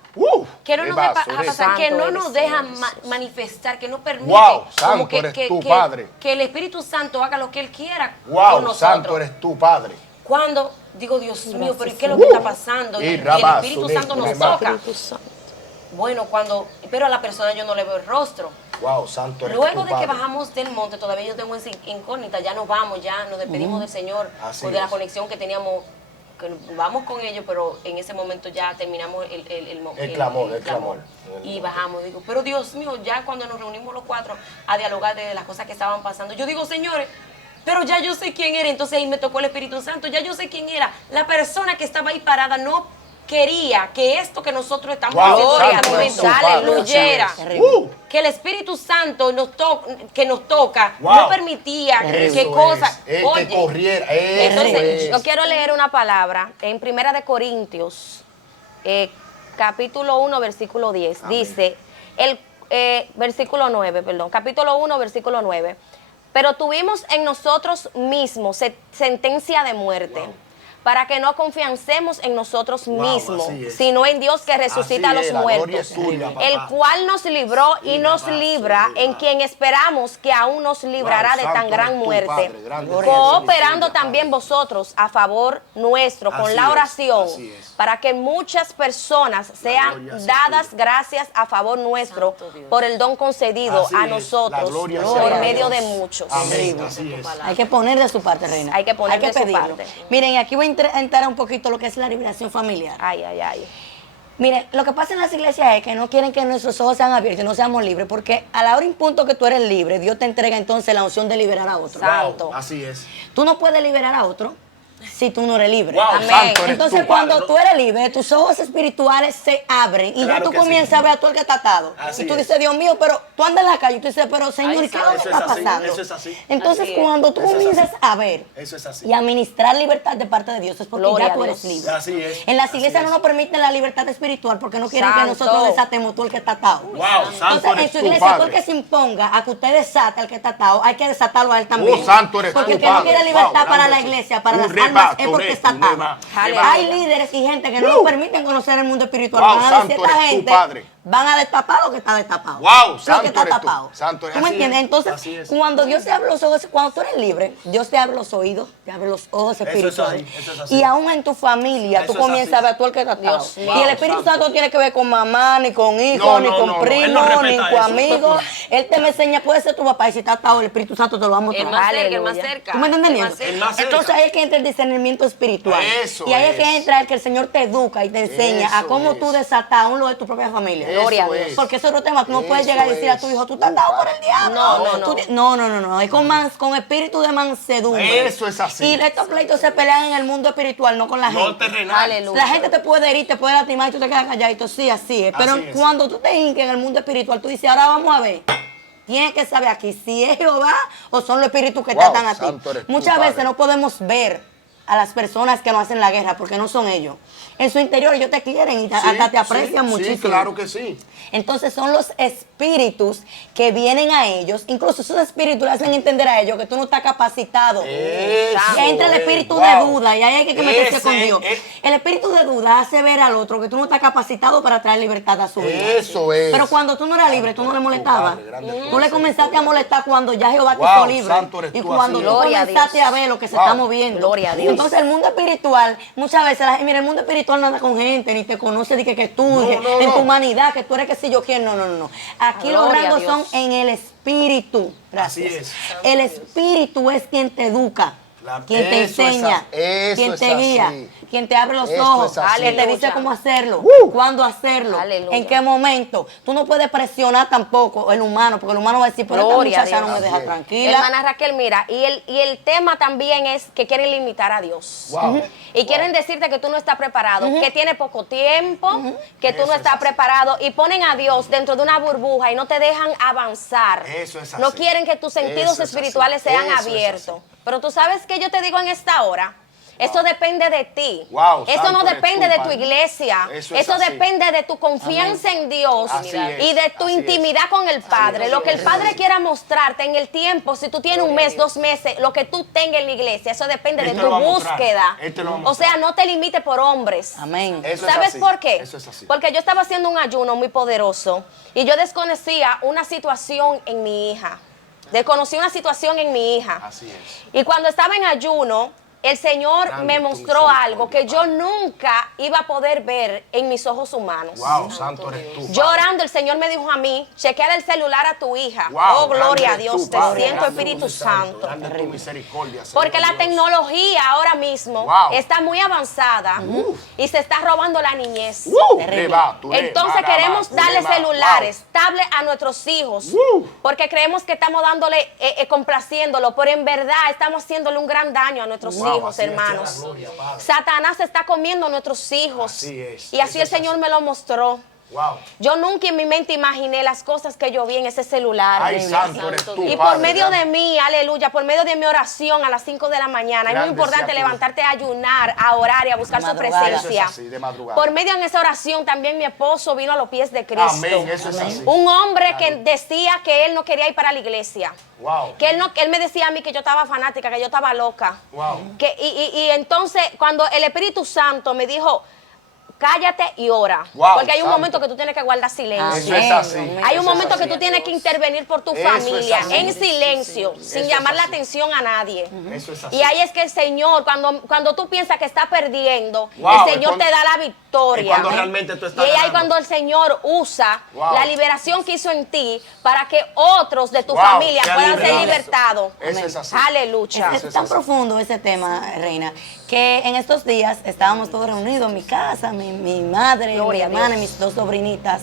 Que no nos Qué deja basura. pasar, que no Santo nos eres, deja Señor manifestar, que no permite Wow, santo como eres tú, Padre. que el Espíritu Santo haga lo que Él quiera con Wow, nosotros. santo eres tú, Padre. Cuando digo, Dios mío, pero ¿qué es lo que está pasando? Y Y el rabazo, Espíritu Santo nos rema. toca. Bueno, pero a la persona yo no le veo el rostro. Wow, santo eres Luego tú, de que Padre. bajamos del monte, todavía yo tengo esa incógnita, ya nos vamos, ya nos despedimos del Señor, Así pues de la es. conexión que teníamos, que vamos con ellos, pero en ese momento ya terminamos El clamor. Y bajamos, digo, pero Dios mío, ya cuando nos reunimos los cuatro a dialogar de las cosas que estaban pasando, yo digo, señores, pero ya yo sé quién era, entonces ahí me tocó el Espíritu Santo, ya yo sé quién era, la persona que estaba ahí parada no quería que esto que nosotros estamos Wow, haciendo en santo este eres momento tú, Padre. fluyera. Terrible. Que el Espíritu Santo que nos toca Wow. no permitía Eso que cosas. es, Oye, que corriera. Eso entonces, es. Yo quiero leer una palabra en Primera de Corintios, capítulo 1, versículo 10. Amén. Dice, versículo 9, perdón, capítulo 1, versículo 9. Pero tuvimos en nosotros mismos sentencia de muerte, para que no confiancemos en nosotros Wow, mismos, así es. sino en Dios que resucita a Así los es, la gloria muertos, es tuya, papá. el cual nos libró y Sí, nos papá, libra, sí, en papá. quien esperamos que aún nos librará Wow, de santo tan gran eres tú, muerte, Padre, grande cooperando eres, también Padre. vosotros a favor nuestro con Así la es, oración, así es. para que muchas personas sean gloria sea dadas tuya. gracias a favor nuestro Santo Dios. por el don concedido Así a es, la nosotros gloria sea por a medio Dios. de muchos. Amén, así es. Hay que poner de su parte, reina. Hay que poner de su pedirlo. parte. Miren, aquí voy a entrar un poquito lo que es la liberación familiar. Ay, ay, ay. Miren, lo que pasa en las iglesias es que no quieren que nuestros ojos sean abiertos y no seamos libres, porque a la hora y punto que tú eres libre, Dios te entrega entonces la opción de liberar a otro. Santo. Wow, así es. Tú no puedes liberar a otro si tú no eres libre. Wow, Amén. santo eres Entonces, tú, cuando Padre. tú eres libre, tus ojos espirituales se abren y Claro ya tú que comienzas sí. a ver a todo el que está atado. Así y tú es. dices, Dios mío, pero tú andas en la calle y tú dices, pero Señor, Ay, ¿qué es lo que eso está es así, pasando? eso es así. Entonces, Así es. cuando tú Eso es comienzas así. a ver Eso es así. y a ministrar libertad de parte de Dios, es porque Gloria ya a tú Dios. eres libre. Así es. En las Así iglesias es. no nos permiten la libertad espiritual porque no quieren Santo. que nosotros desatemos todo el que está atado. Wow, santo Entonces, en eres su tú, iglesia, todo el Padre. que se imponga a que usted desate al que está atado, hay que desatarlo a él también. Oh, santo eres Porque tú, el que no Padre. quiere libertad Wow, para grande la eso. iglesia, para Un las reba, almas, es porque tore, está atado. un reba. Hay líderes y gente que no nos permiten conocer el mundo espiritual. Wow, Van a decir, santo esta eres tú, gente Padre. van a destapar lo que está destapado. Wow, lo santo que está eres tú. tapado. Santo eres ¿Tú me así entiendes? es. Entonces, Así es. cuando Dios te abre los ojos, cuando tú eres libre, Dios te abre los oídos, te abre los ojos Eso es espirituales. así, eso es así. Y aún en tu familia, Eso tú es comienzas así. a ver a todo el que está atado. Dios Y mío. el Espíritu Wow, santo. Santo no tiene que ver con mamá, ni con hijo, No, ni no, con no, no. primo, Él no ni respeta con eso. amigo. Él te me enseña, puede ser tu papá, y si está atado, el Espíritu Santo te lo va a mostrar. El más cerca, el más Aleluya. cerca. ¿Tú me estás El entendiendo? más cerca. El más cerca. Entonces ahí es que entra el discernimiento espiritual. Eso y ahí es que es. entra el que el Señor te educa y te enseña a Eso cómo es. tú desatar aún lo de tu propia familia. Eso Gloria a Dios. es. Porque eso es otro tema. Tú no puedes Eso llegar y decir a tu es. hijo, tú estás atado por el diablo. No, No. Es con espíritu de mansedumbre. Eso es así. Y estos pleitos se pelean en el mundo espiritual, no con la No gente. terrenal. Aleluya. La gente te puede herir, te puede lastimar y tú te quedas calladito. Sí, así es. Pero Así es. cuando tú te hinques en el mundo espiritual, tú dices, ahora vamos a ver. Tienes que saber aquí si es Jehová o son los espíritus que te Wow, atan a ti. santo eres tú, Muchas Padre. veces no podemos ver a las personas que nos hacen la guerra porque no son ellos. En su interior ellos te quieren y hasta te aprecian sí, muchísimo. Sí, claro que sí. Entonces son los espíritus que vienen a ellos. Incluso esos espíritus le hacen entender a ellos que tú no estás capacitado. Eso Y entra el es, espíritu wow. de duda y ahí hay que meterse Ese con Dios. es- El espíritu de duda hace ver al otro que tú no estás capacitado para traer libertad a su vida. Eso es. Pero cuando tú no eras libre, tú no le molestabas. Padre, grande Tú le comenzaste a molestar cuando ya Jehová te Wow, hizo libre. santo eres Y tú, cuando así tú es. Gloria a comenzaste Dios. a ver lo que se Wow. está moviendo. Gloria a Dios. Entonces el mundo espiritual, muchas veces, mira, el mundo espiritual no anda con gente, ni te conoce, ni que tú, No, que no, en no. tu humanidad, que tú eres que si yo quiero. No. Aquí los Gloria a rangos Dios. son en el espíritu. Así Gracias. es. El espíritu es quien te educa, Claro. quien te Eso es enseña, así. Eso quien es te guía, así. quien te abre los Eso ojos, es así. quien te dice Aleluya. cómo hacerlo, cuándo hacerlo, Aleluya. en qué momento. Tú no puedes presionar tampoco el humano, porque el humano va a decir, pero esta Gloria a muchacha no Dios. me deja Así es. tranquila. Hermana Raquel, mira, y el tema también es que quieren limitar a Dios. Wow. Y quieren decirte que tú no estás preparado, que tiene poco tiempo, que tú no Eso es estás así. preparado y ponen a Dios dentro de una burbuja y no te dejan avanzar. Eso es No así. quieren que tus sentidos Eso es espirituales así. sean Eso es abiertos. así. Pero tú sabes que yo te digo en esta hora. Eso depende de ti. Wow, Eso santo no eres depende tú, de tu Padre. iglesia. Eso es Eso así. depende de tu confianza en Dios Así es, y de tu así es. intimidad con el Padre. Lo que el Padre quiera mostrarte en el tiempo, si tú tienes un mes, 2 meses, lo que tú tengas en la iglesia, eso depende Él de te tu lo va a mostrar. búsqueda. Él te lo va a O mostrar. sea, no te limites por hombres. Amén. Eso es ¿Sabes así. por qué? Eso es así. Porque yo estaba haciendo un ayuno muy poderoso y yo desconocía una situación en mi hija. Desconocí una situación en mi hija. Así es. Y cuando estaba en ayuno, el Señor Grande me tu mostró misericordia, algo que yo nunca iba a poder ver en mis ojos humanos. Wow, santo eres tú. Yo Padre. orando, el Señor me dijo a mí, chequea el celular a tu hija. Wow, Oh, gloria a grande Dios, tú, te Padre, siento, grande Espíritu tu santo, Santo. grande tu misericordia, Señor Porque la Dios. tecnología ahora mismo Wow. está muy avanzada y se está robando la niñez. Le va, tú le, Entonces va, queremos va, darle le va. celulares, tablets a nuestros hijos, porque creemos que estamos dándole, complaciéndolo, pero en verdad estamos haciéndole un gran daño a nuestros Wow, hijos, así es, hermanos. sea la gloria, Padre. Satanás está comiendo a nuestros hijos. Así es, Y así eso el es Señor así. me lo mostró. Wow. Yo nunca en mi mente imaginé las cosas que yo vi en ese celular. Ay, Aleluya. santo eres tú, Y Padre, por medio grande. de mí, aleluya, por medio de mi oración a las 5 de la mañana, es muy Grande importante sea tu- levantarte a ayunar, a orar y a buscar De su madrugada. presencia. Eso es así, de madrugada. Por medio de esa oración también mi esposo vino a los pies de Cristo. Amén, eso es así. Un hombre que decía que él no quería ir para la iglesia. Wow. Que él me decía a mí que yo estaba fanática, que yo estaba loca. Wow. Y entonces cuando el Espíritu Santo me dijo, cállate y ora. Wow, porque hay un santo. momento que tú tienes que guardar silencio. Eso es así. Hay un Eso es momento que así. tú tienes que intervenir por tu Eso es familia, así. en silencio, sin Eso es llamar la así. atención a nadie. Eso es así. Y ahí es que el Señor, cuando tú piensas que estás perdiendo, Wow, el Señor es cuando- te da la victoria. es cuando realmente tú estás y ahí ganando. cuando el Señor usa Wow. la liberación que hizo en ti para que otros de tu Wow, familia sea puedan ser liberado. libertados. Eso es así. Aleluya. Es tan profundo ese tema, Reina, que en estos días estábamos todos reunidos en mi casa, mi madre, Gloria a mi hermana y Dios. mis 2 sobrinitas.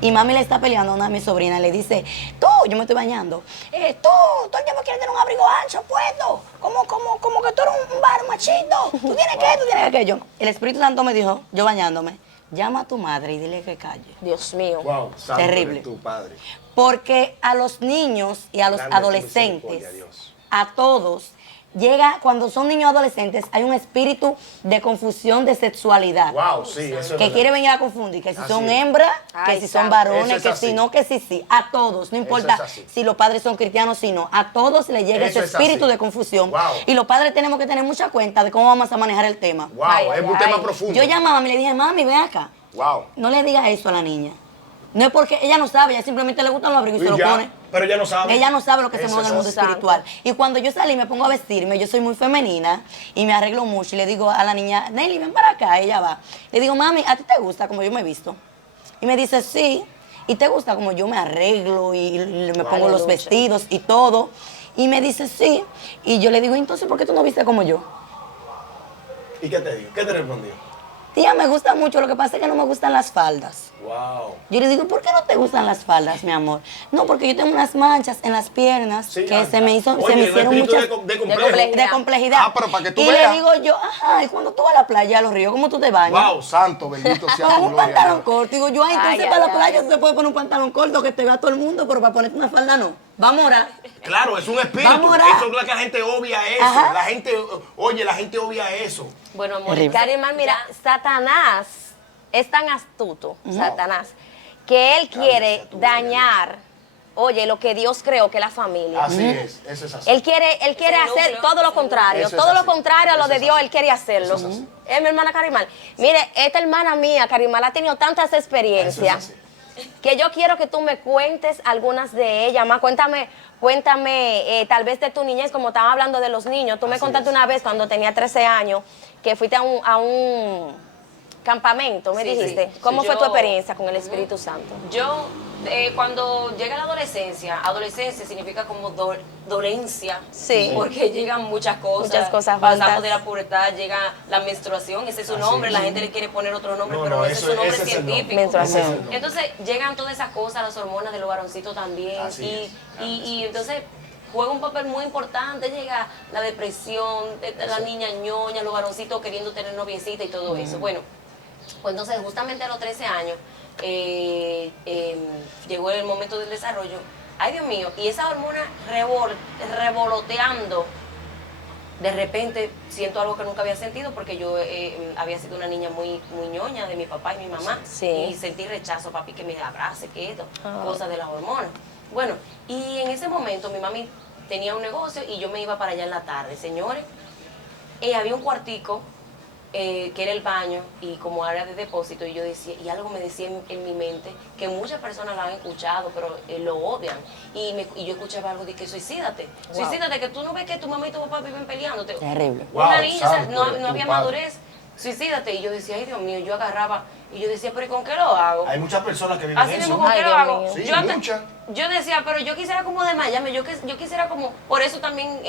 Y mami le está peleando a una de mis sobrinas, le dice, tú, yo me estoy bañando, tú, todo el tiempo quieres tener un abrigo ancho puesto, como que tú eres un bar machito, tú tienes que, tú tienes aquello. El Espíritu Santo me dijo, yo bañándome, llama a tu madre y dile que calle. Dios mío. Wow, santo Terrible. eres tu Padre. Porque a los niños y a los Grande tu adolescentes, misericordia, Dios. a todos, llega, cuando son niños adolescentes, hay un espíritu de confusión de sexualidad. Wow, sí, eso es Que verdad. quiere venir a confundir, que si Así son es. hembras, que Ay, si son santo. varones, Eso es que así. si no, que si sí. A todos, no importa es así. si los padres son cristianos, si no. A todos les llega Eso ese es espíritu así. de confusión. Wow. Y los padres tenemos que tener mucha cuenta de cómo vamos a manejar el tema. Wow, Ay, es ay, un ay. tema profundo. Yo llamaba a mami y le dije, mami, ven acá. Wow. No le digas eso a la niña. No es porque ella no sabe, ella simplemente le gustan los abrigos y se Y lo ya, pone. pero ella no sabe. Ella no sabe lo que se Eso mueve en el mundo es así. espiritual. Y cuando yo salí, me pongo a vestirme, yo soy muy femenina y me arreglo mucho. Y le digo a la niña, Nelly, ven para acá. Ella va. Le digo, mami, ¿a ti te gusta como yo me he visto? Y me dice, sí. ¿Y te gusta como yo me arreglo y me pongo los Aleluya. vestidos y todo? Y me dice, sí. Y yo le digo, entonces, ¿por qué tú no vistes como yo? ¿Y qué te digo? ¿Qué te respondió? Tía, me gusta mucho, lo que pasa es que no me gustan las faldas. Wow. Yo le digo, ¿por qué no te gustan las faldas, mi amor? No, porque yo tengo unas manchas en las piernas Sí, que se me hicieron un espíritu muchas de complejo. de complejidad. Ah, pero para que tú y veas. le digo yo, ajá, y cuando tú vas a la playa, a los ríos, ¿cómo tú te bañas? Wow, santo, bendito sea Con tu un gloria. pantalón Dios. corto. Digo yo, ay, entonces Ay, para ay, la playa ay. tú te puedes poner un pantalón corto que te vea todo el mundo, pero para ponerte una falda no. Vamos a orar. Claro, es un espíritu. Vamos a orar. Eso es lo que la gente obvia eso. Ajá. La gente, oye, la gente obvia eso. Bueno, amor, Terrible. Carimán, mira, Satanás es tan astuto, Satanás, que él quiere sea tu dañar, oye, lo que Dios creó, que es la familia. Así es, eso es así. Él quiere el hacer núcleo, todo lo es el contrario, núcleo. todo Eso lo es así. contrario a lo Eso de es Dios, así. él quiere hacerlo. Eso es así. Es mi hermana Carimán. Mire, esta hermana mía, Carimán, ha tenido tantas experiencias Eso es que yo quiero que tú me cuentes algunas de ellas. Más, cuéntame, tal vez de tu niñez, como estaba hablando de los niños. Tú me Así contaste es. una vez cuando tenía 13 años que fuiste a un campamento, me Sí, dijiste. sí. ¿Cómo Sí, fue tu yo- experiencia con el Espíritu Santo? Yo, cuando llega la adolescencia significa como dolencia. Sí. Porque llegan muchas cosas. Muchas cosas Pasamos juntas. de la pubertad, llega la menstruación, ese es su Así nombre. es. La gente le quiere poner otro nombre, No, pero no, ese es eso- su nombre ese es el nombre. científico. Menstruación. Ese es el nombre. Entonces llegan todas esas cosas, las hormonas de los varoncitos también. Así es. Y entonces juega un papel muy importante. Llega la depresión, la niña ñoña, los varoncitos queriendo tener noviecita y todo eso. Bueno, pues entonces justamente a los 13 años llegó el momento del desarrollo. Ay, Dios mío, y esa hormona revoloteando. De repente siento algo que nunca había sentido porque yo había sido una niña muy ñoña de mi papá y mi mamá. Sí. Y sentí rechazo, papi, que me abrace, que esto, cosas de las hormonas. Bueno, y en ese momento mi mami tenía un negocio y yo me iba para allá en la tarde. Señores, había un cuartico que era el baño y como área de depósito, y yo decía, y algo me decía en mi mente, que muchas personas lo han escuchado, pero lo odian. Y yo escuchaba algo de que suicídate, suicídate, que tú no ves que tu mamá y tu papá viven peleándote. Terrible. Una Wow, niña, o sea, santo, no tu había padre. madurez, suicídate. Y yo decía, ay Dios mío, yo agarraba, y yo decía, pero ¿y con qué lo hago? Hay muchas personas que viven Así eso. mismo, ¿con Ay, qué lo Dios hago? mío. Sí, muchas. Yo decía, pero yo quisiera como desmayarme, yo quisiera como, por eso también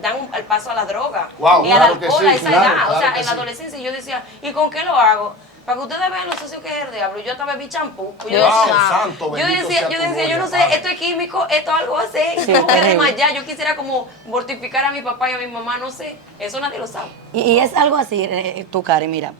dan el paso a la droga Wow, y al claro que alcohol sí, a esa claro, edad, claro o sea, que en la sí. adolescencia yo decía, ¿y con qué lo hago? Para que ustedes vean lo socio que es el diablo, yo estaba bebí champú. Yo Dios santo, yo bendito decía, sea tu yo no sé, gloria, esto es químico, esto algo así, Sí, tengo que terrible. desmayar, yo quisiera como mortificar a mi papá y a mi mamá, no sé, eso nadie lo sabe. Y es algo así, tú, Karen, mira.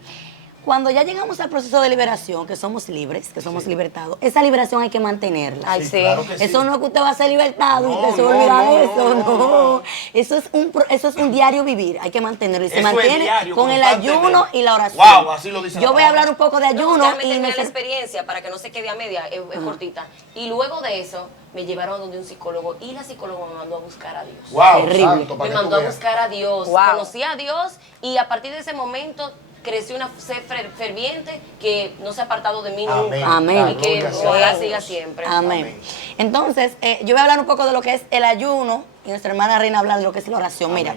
Cuando ya llegamos al proceso de liberación, que somos libres, que somos libertados, esa liberación hay que mantenerla. Ay, sí. claro que sí. Eso no es que usted va a ser libertado y No, usted se no, olvida no, de eso, no, no. no. Eso es un diario vivir, hay que mantenerlo. Y se Eso es mantiene diario, con el constantemente. ayuno y la oración. Wow, así lo dice la Yo voy a palabra. hablar un poco de ayuno Déjame y terminar la experiencia para que no se quede a media, es cortita. Y luego de eso me llevaron a donde un psicólogo y la psicóloga me mandó a buscar a Dios. Wow, Terrible. santo, para Me que tú mandó a veas. buscar a Dios, Wow. conocí a Dios y a partir de ese momento creció una fe ferviente que no se ha apartado de mí Amén. nunca. Amén. Y que Gloria sea ojalá Dios. siga siempre. Amén. Amén. Entonces, yo voy a hablar un poco de lo que es el ayuno y nuestra hermana Reina habla de lo que es la oración. Mira,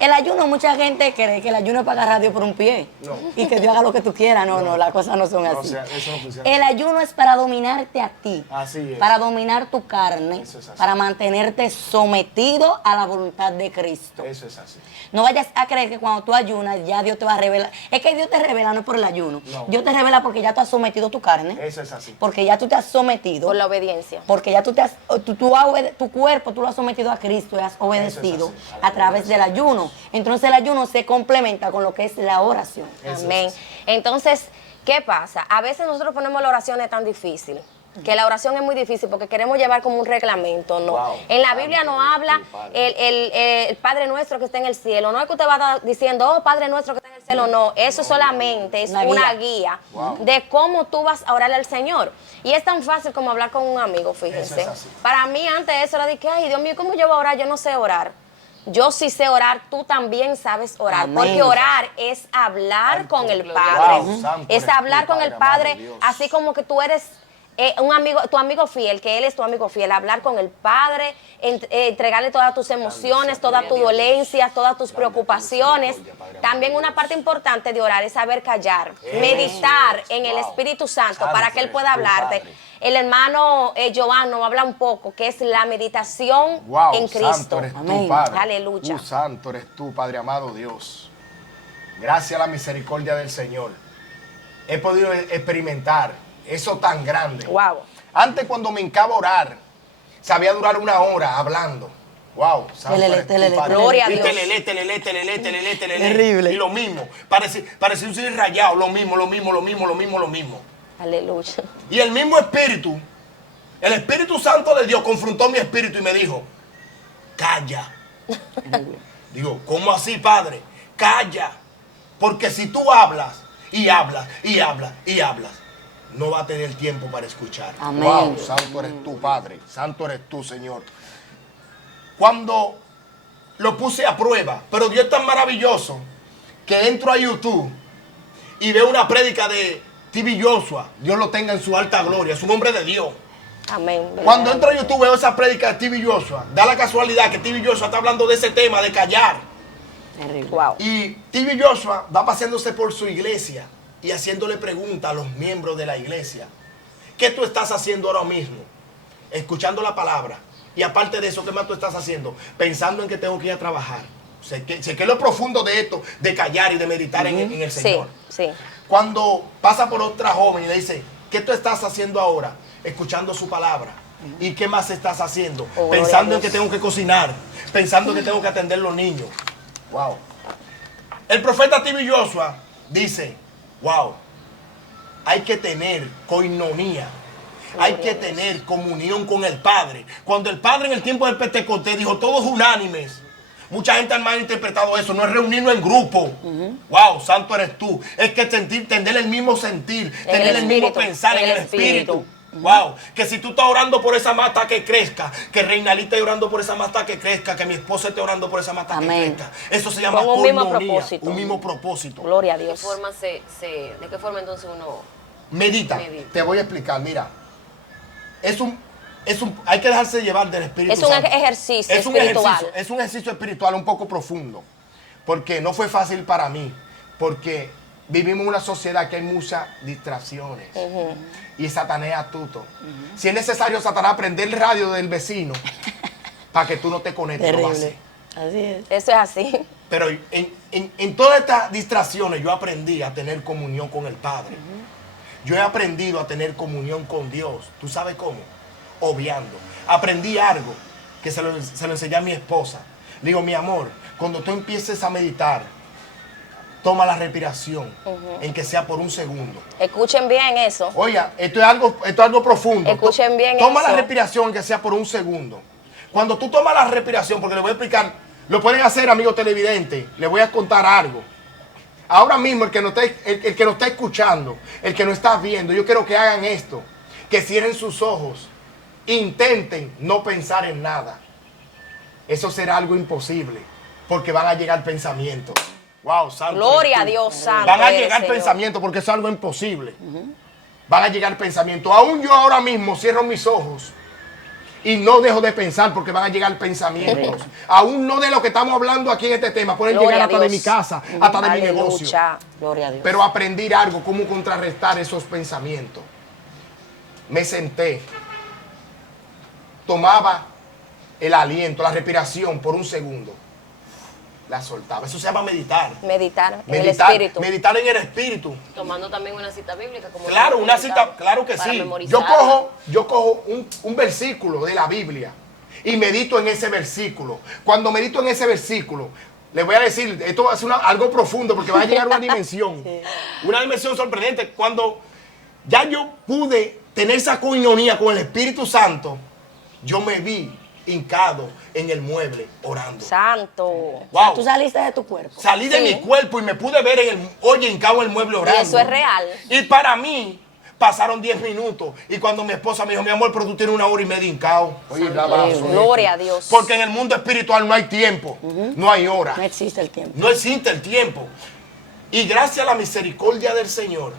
El ayuno, mucha gente cree que el ayuno es para agarrar a Dios por un pie. No. Y que Dios haga lo que tú quieras. No, las cosas no son No, así. o sea, eso no funciona El así. ayuno es para dominarte a ti. Así es. Para dominar tu carne. Eso es así. Para mantenerte sometido a la voluntad de Cristo. Eso es así. No vayas a creer que cuando tú ayunas ya Dios te va a revelar. Es que Dios te revela no por el ayuno. No. Dios te revela porque ya tú has sometido tu carne. Eso es así. Porque ya tú te has sometido. Por la obediencia. Porque ya tú tu cuerpo tú lo has sometido a Cristo y has obedecido Eso es así, a través del ayuno. Entonces el ayuno se complementa con lo que es la oración. Eso Amén. es así. Entonces, ¿qué pasa? A veces nosotros ponemos la oración tan difícil. Que la oración es muy difícil porque queremos llevar como un reglamento, ¿no? Wow. En la Biblia no habla el Padre Nuestro que está en el cielo. No es que usted va a estar diciendo, oh, Padre Nuestro que está en el cielo. No, eso solamente es una guía Wow. de cómo tú vas a orarle al Señor. Y es tan fácil como hablar con un amigo, fíjense. Eso es así. Para mí antes eso era de que, ay, Dios mío, ¿cómo yo voy a orar? Yo no sé orar. Yo sí sé orar, tú también sabes orar. Amén. Porque orar es hablar con el Padre. Wow, santo Es eres hablar tú, con el Padre Padre, amado Dios. así como que tú eres un amigo, tu amigo fiel, que Él es tu amigo fiel. Hablar con el Padre, entregarle todas tus emociones, todas tus dolencias, todas tus preocupaciones. También una parte importante de orar es saber callar, meditar en el Wow. Espíritu Santo Santo para que Él eres pueda tú, hablarte. Padre. El hermano Joan nos habla un poco, que es la meditación Wow, en Cristo. santo eres Amén. tú, Padre. Aleluya. Santo eres tú, Padre amado Dios. Gracias a la misericordia del Señor. He podido experimentar eso tan grande. Wow. Antes, cuando me hincaba a orar, sabía durar 1 hora hablando. Wow, santo Telele, eres tú, telele, Padre. Gloria a Y Dios. telele. Terrible. Y lo mismo. Parecía un cine rayado. Lo mismo. Aleluya. Y el mismo Espíritu, el Espíritu Santo de Dios confrontó mi espíritu y me dijo, calla. Digo, ¿cómo así, Padre? Calla. Porque si tú hablas y hablas, no va a tener tiempo para escuchar. Amén. Wow, santo eres tú, Padre. Santo eres tú, Señor. Cuando lo puse a prueba, pero Dios es tan maravilloso que entro a YouTube y veo una prédica de TV Joshua. Dios lo tenga en su alta gloria, es un hombre de Dios. Amén. Cuando entro a YouTube veo esa prédica de TV Joshua. Da la casualidad que TV Joshua está hablando de ese tema de callar. Terrible. Wow. Y TV Joshua va paseándose por su iglesia y haciéndole preguntas a los miembros de la iglesia. ¿Qué tú estás haciendo ahora mismo? Escuchando la palabra. Y aparte de eso, ¿qué más tú estás haciendo? Pensando en que tengo que ir a trabajar. Sé que es lo profundo de esto, de callar y de meditar en el Sí, Señor. sí. Cuando pasa por otra joven y le dice, ¿qué tú estás haciendo ahora? Escuchando su palabra. ¿Y qué más estás haciendo? Oh, gloria Pensando a en que Dios. tengo que cocinar, pensando en que tengo que atender los niños. Wow. El profeta TV Joshua dice, wow, hay que tener coinonía. Hay que tener comunión con el Padre. Cuando el Padre en el tiempo del Pentecostés dijo todos unánimes, mucha gente ha malinterpretado eso. No es reunirnos en grupo. Wow, santo eres tú. Es que tener el mismo sentir, tener el mismo espíritu, pensar en en el el espíritu. Wow, que si tú estás orando por esa mata que crezca, que Reinalita esté orando por esa mata que crezca, que mi esposa esté orando por esa mata que Amén. crezca. Eso se llama Con un mismo coinonía, propósito. un mismo propósito. Gloria a ¿De qué Dios. forma de qué forma entonces uno Medita. Medita. Te voy a explicar, mira. Hay que dejarse llevar del Espíritu Es un Santo. ejercicio Es un espiritual. ejercicio, es un ejercicio espiritual un poco profundo. Porque no fue fácil para mí. Porque vivimos en una sociedad que hay muchas distracciones. Y Satanás es astuto. Si es necesario, Satanás prender el radio del vecino para que tú no te conectes. Lo va a hacer. Terrible. Así es. Eso es así. Pero en todas estas distracciones yo aprendí a tener comunión con el Padre. Yo he aprendido a tener comunión con Dios. ¿Tú sabes cómo? Obviando. Aprendí algo que se lo enseñé a mi esposa. Le digo, mi amor, cuando tú empieces a meditar, toma la respiración, en que sea por un segundo. Escuchen bien eso. Oiga, esto es algo profundo. Escuchen bien Toma eso. la respiración, en que sea por un segundo. Cuando tú tomas la respiración, porque le voy a explicar, lo pueden hacer, amigos televidentes, les voy a contar algo. Ahora mismo, el que nos está escuchando, el que nos está viendo, yo quiero que hagan esto, que cierren sus ojos, intenten no pensar en nada. Eso será algo imposible, porque van a llegar pensamientos. Wow, santo Gloria eres a tú. Dios santo. Van a eres, llegar Señor. pensamientos, porque eso es algo imposible. Van a llegar pensamientos. Aún yo ahora mismo cierro mis ojos Y no dejo de pensar porque van a llegar pensamientos. Aún no de lo que estamos hablando aquí en este tema. Pueden Gloria llegar a hasta de Dios. mi casa, hasta de mi Aleluya. negocio. Gloria a Dios. Pero aprendí algo, cómo contrarrestar esos pensamientos. Me senté, tomaba el aliento, la respiración por un segundo, la soltaba. Eso se llama meditar. Meditar en el espíritu. Meditar en el espíritu. Tomando también una cita bíblica. Como Claro, hemos una comentado, cita, claro que para sí. memorizarla. Yo cojo un versículo de la Biblia y medito en ese versículo. Cuando medito en ese versículo, les voy a decir, esto va a ser algo profundo porque va a llegar a una dimensión, una dimensión sorprendente. Cuando ya yo pude tener esa coinonía con el Espíritu Santo, yo me vi hincado en el mueble orando. Santo. Wow. Tú saliste de tu cuerpo. Salí de Sí. mi cuerpo y me pude ver hincado en el mueble orando. Y eso es real. Y para mí, pasaron 10 minutos. Y cuando mi esposa me dijo, mi amor, pero tú tienes 1 hora y media hincado. Oye, Gloria a Dios. Porque en el mundo espiritual no hay tiempo, no hay hora, No existe el tiempo. no existe el tiempo. Y gracias a la misericordia del Señor,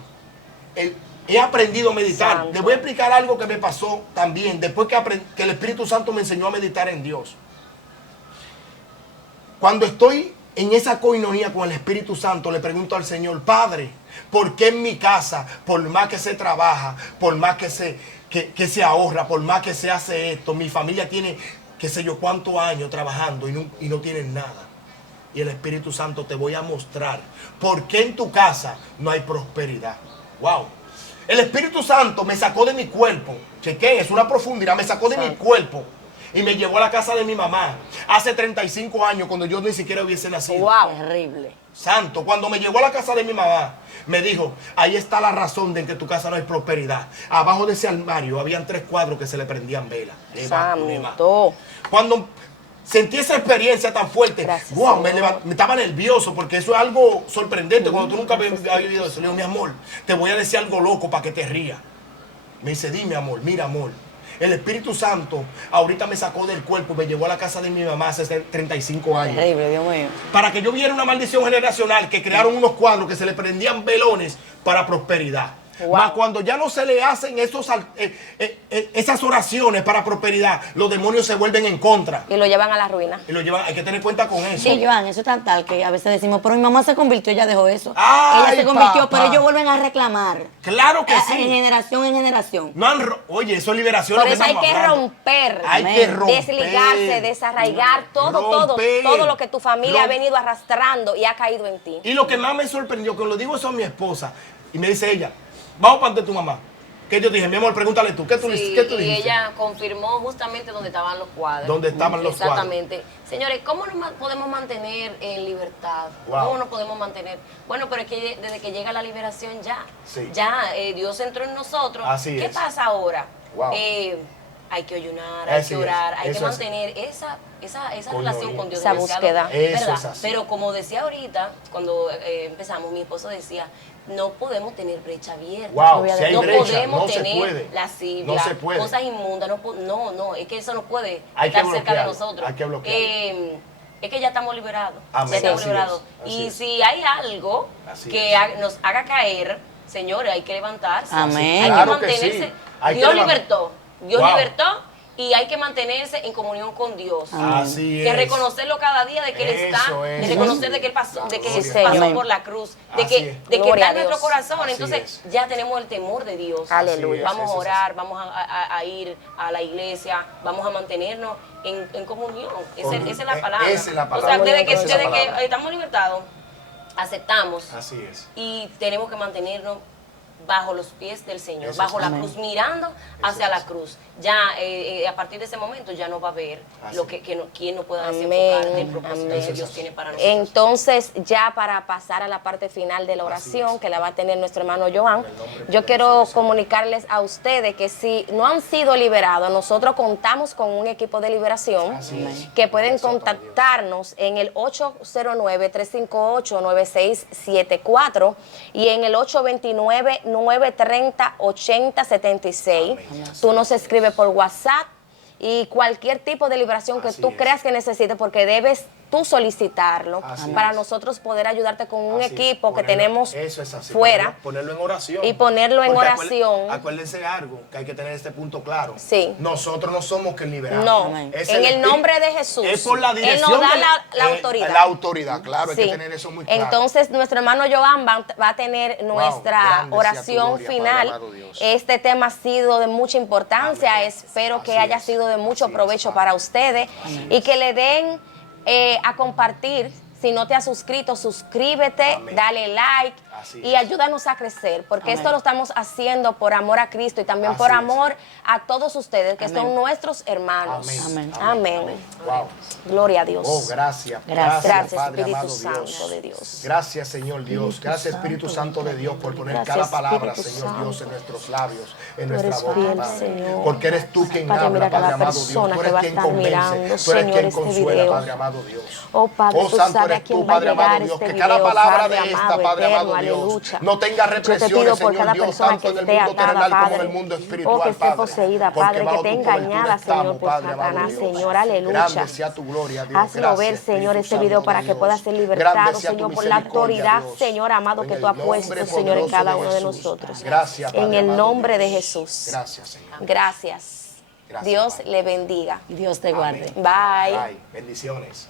he aprendido a meditar. Santo. Les voy a explicar algo que me pasó también, después que el Espíritu Santo me enseñó a meditar en Dios. Cuando estoy en esa coinonía con el Espíritu Santo, le pregunto al Señor, Padre, ¿por qué en mi casa, por más que se trabaja, por más que se ahorra, por más que se hace esto, mi familia tiene qué sé yo cuántos años trabajando y no tienen nada? Y el Espíritu Santo te voy a mostrar por qué en tu casa no hay prosperidad. Wow. El Espíritu Santo me sacó de mi cuerpo. Chequen, es una profundidad. Me sacó de mi cuerpo y me llevó a la casa de mi mamá. Hace 35 años, cuando yo ni siquiera hubiese nacido. Wow. Terrible. Santo, cuando me llevó a la casa de mi mamá, me dijo, ahí está la razón de que en tu casa no hay prosperidad. Abajo de ese armario habían 3 cuadros que se le prendían velas. Santo. Cuando sentí esa experiencia tan fuerte, Gracias, wow, me Señor. estaba nervioso porque eso es algo sorprendente cuando tú nunca habías vivido eso. Le digo, mi amor, te voy a decir algo loco para que te rías. Me dice, dime, amor, mira, amor. El Espíritu Santo ahorita me sacó del cuerpo, me llevó a la casa de mi mamá hace 35 años. Terrible, Dios mío. Para que yo viera una maldición generacional que crearon unos cuadros que se le prendían velones para prosperidad. Wow. Mas cuando ya no se le hacen esas oraciones para prosperidad, los demonios se vuelven en contra. Y lo llevan a la ruina. Y lo llevan, hay que tener cuenta con eso. Sí, Joan, eso es tan tal que a veces decimos, pero mi mamá se convirtió, ella dejó eso. Ay, Ella se convirtió, papá. pero ellos vuelven a reclamar. Claro que En sí. generación en generación. No oye, eso es liberación. Por lo eso hay estamos que hablando. romper. Hay que romper. Desligarse, desarraigar Romper. todo lo que tu familia ha Rom- venido arrastrando y ha caído en ti. Y lo que más me sorprendió, que lo digo eso a mi esposa, y me dice ella, vamos para ante tu mamá. ¿Qué yo dije? Mi amor, pregúntale tú. ¿Qué tú, Sí, qué tú y dijiste? ella confirmó justamente donde estaban los cuadros. ¿Dónde estaban los cuadros? Exactamente. Señores, ¿cómo nos podemos mantener en libertad? Wow. ¿Cómo nos podemos mantener? Bueno, pero es que desde que llega la liberación Sí. Dios entró en nosotros. Así ¿Qué es. pasa ahora? Wow. Hay que ayunar, hay Así que es. orar, hay que Eso es. mantener esa Comunión. relación con Dios. Esa demasiado, búsqueda. Eso ¿verdad? es así. Pero como decía ahorita, cuando empezamos, mi esposo decía, no podemos tener brecha abierta. Wow, si hay no brecha, podemos no se tener puede. lascivia, No se puede. cosas inmundas. No, es que eso no puede Hay que estar cerca de bloquearlo, nosotros. hay que bloquearlo. Es que ya estamos liberados. Amén. Ya estamos Así liberados. es, así Y es. si hay algo Así que es. nos haga caer, señores, hay que levantarse. Amén. Hay Claro que que sí. mantenerse. Hay que Dios levantar- libertó. Dios Wow. libertó. Y hay que mantenerse en comunión con Dios. Así Que es. reconocerlo cada día de que Él está, Eso es. de reconocer de que Él pasó, de que Gloria. Jesús pasó Amén. por la cruz, de Así que, es. de que Gloria está a en nuestro Dios. corazón. Así Entonces es. ya tenemos el temor de Dios. Aleluya. Vamos Eso a es orar, vamos a ir a la iglesia, vamos a mantenernos en comunión. Esa es la palabra. Esa es la O palabra. sea, desde Esa es la que palabra. estamos libertados, aceptamos Así es. y tenemos que mantenernos bajo los pies del Señor, Eso bajo es. la Amén. cruz, mirando hacia es la así. cruz. Ya a partir de ese momento ya no va a haber Así lo es. quien no pueda Amén, desenfocar del propósito amén. que Dios tiene para nosotros. Entonces, ya para pasar a la parte final de la oración es. que la va a tener nuestro hermano Joan, yo quiero comunicarles a ustedes que si no han sido liberados, nosotros contamos con un equipo de liberación Así es. que pueden Eso para Dios. contactarnos en el 809-358-9674 y en el 829-930-8076. Tú nos escribes por WhatsApp y cualquier tipo de liberación que Así tú es. creas que necesites, porque debes tú solicitarlo Así para es. nosotros poder ayudarte con un Así es, equipo que ponerlo- tenemos eso es así, fuera. ponerlo en oración. Y ponerlo en Porque oración. Acuérdense algo, que hay que tener este punto claro. Sí. Nosotros no somos que liberamos. No, Amén. Es en el Espíritu. nombre de Jesús. Es por la Él dirección. nos da de la autoridad. La autoridad, claro, hay Sí. que tener eso muy claro. Entonces, nuestro hermano Joan va a tener nuestra grande sea tu oración gloria, Padre final. amado Dios. Este tema ha sido de mucha importancia. Amén. Espero que Así haya es. sido de mucho Así es, provecho Padre. para ustedes y que le den a compartir. Si no te has suscrito, suscríbete, Amén. dale like Así y es. ayúdanos a crecer, porque Amén. esto lo estamos haciendo por amor a Cristo y también Así por es. amor a todos ustedes que Amén. son nuestros hermanos. Amén. Amén. Wow. Gloria a Dios. Oh, gracias. Gracias, Padre Espíritu amado Santo Dios. de Dios. Gracias, Señor Dios. Espíritu Gracias, Espíritu Santo de Dios, por poner Gracias, cada palabra, Espíritu Señor Dios, en Santo. nuestros labios, en Tú nuestra eres boca, fiel, Padre. Señor. Porque eres tú quien Padre, habla, mira Padre cada amado Dios. persona Tú que eres va a quien estar convence. mirando, Tú eres Señor, quien este consuela, video. Padre amado Dios. Oh, Padre, tú Santo sabes a eres quién tú, va a Padre llegar amado Dios. este Que cada video, palabra Padre de esta, amado, Padre amado eterno, Dios, aleluya. no tenga Yo te represiones, pido por Señor cada Dios, persona tanto que en el esté mundo atada, terrenal como en Padre. el mundo espiritual, Oh, que esté Padre. poseída, Porque Padre, que bajo esté tu cobertura engañada, Señor, estamos, por Padre amado Satanás, Dios. Señor, aleluya. Grande sea tu gloria, Dios. Hazlo ver, Gracias, Señor, Espíritu este video Santo para de que Dios. pueda ser Grande libertado, sea tu Señor, por la misericordia, autoridad, Dios. Señor amado, En que el tú has puesto, nombre Señor, en poderoso cada de uno de Jesús. nosotros. Gracias, Padre En el amado nombre de Dios. Jesús. Gracias, Señor. Gracias. Gracias, Dios Padre. le bendiga. Y Dios te guarde. Amén. Bye. Bye. Bendiciones.